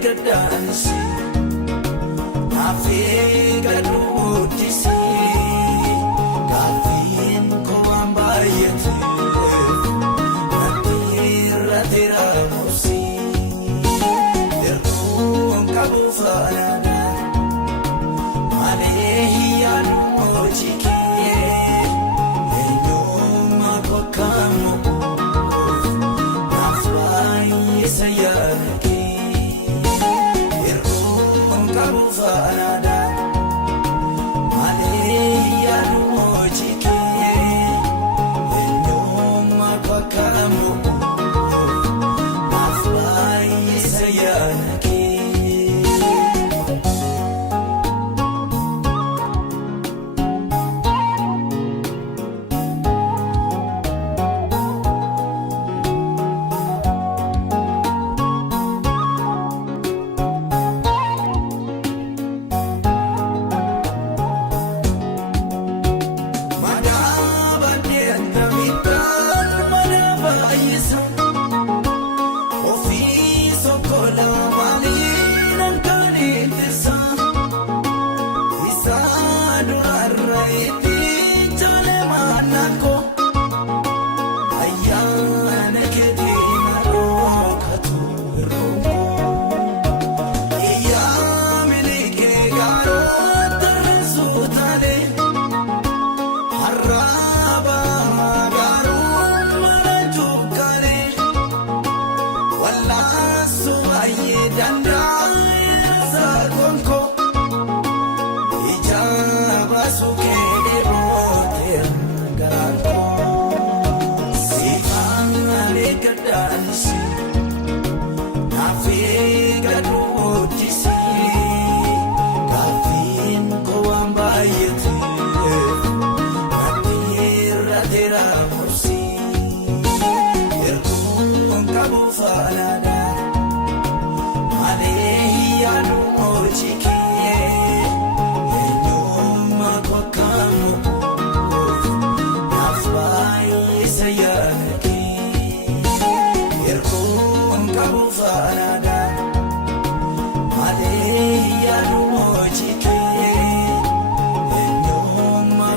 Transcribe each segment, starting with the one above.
Dansi, Africa Dutisi, Kafin Koambayeti, Natira Tira Musi, Derun Kabufanada, Malehiya Mojiki, Enyuma Kokamu, Nafai Sayaki. Kabufanada, Malehiya Mojiki, Enyuma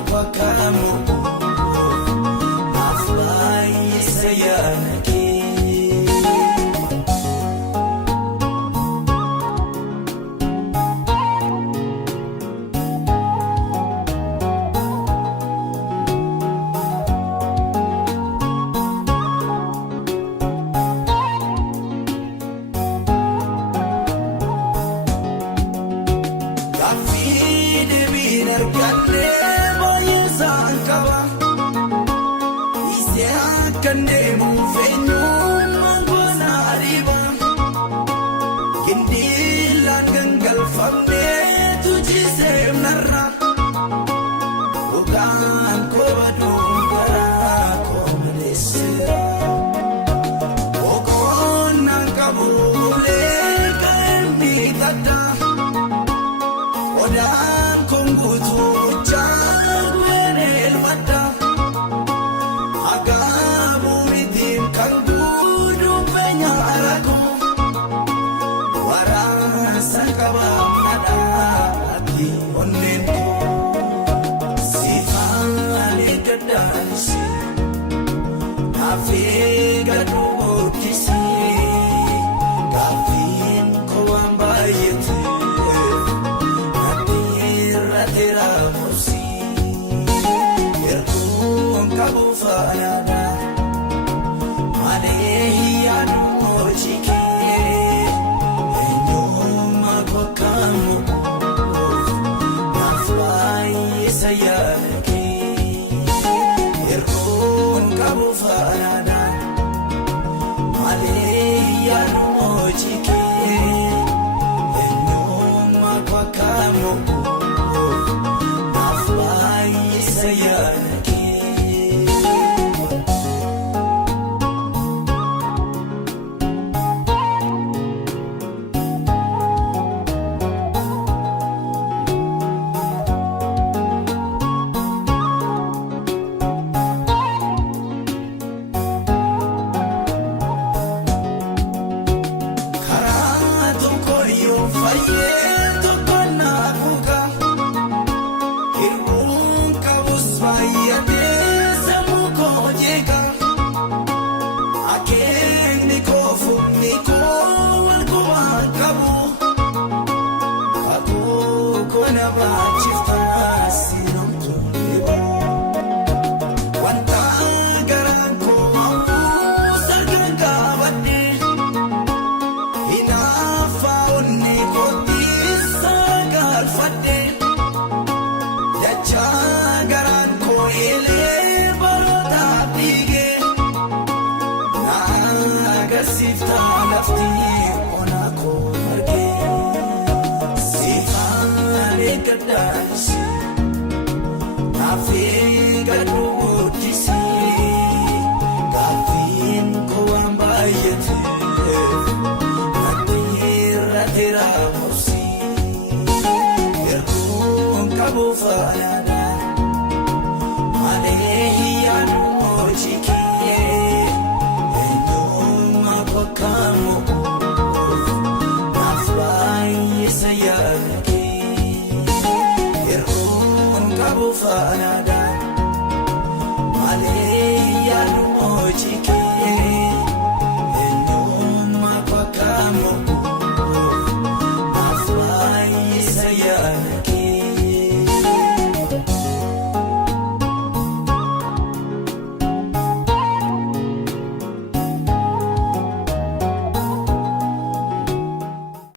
Kokamu, Nafai Sayaki. Sifan baay'eetu konnaafuuka hir'uun qabus baay'atee sammuu koo jeeqa akeekni koo furni koo wal quban qabu kakuu koo na baachiftaa sinomtu dhiba wanta garaan koo hawwuu sargaan qabadhe hinaafa onni kootiisa galfadhe dachaa garaan koo eelee barootaaf dhiige nagarsiiftaa lafti ona koo argee siifaan eeggadhaanisi naaf eeggadhu guddisii gaaffiin koo waan baay'ateef nadhi irratti raabsii erguun qabu faanaadha malee hiyyaadhu hojii kee eenyummaa bakkamu naaf baay'isa yaada kee erguun qabu faanaadha malee hiyyaadhu hojii kee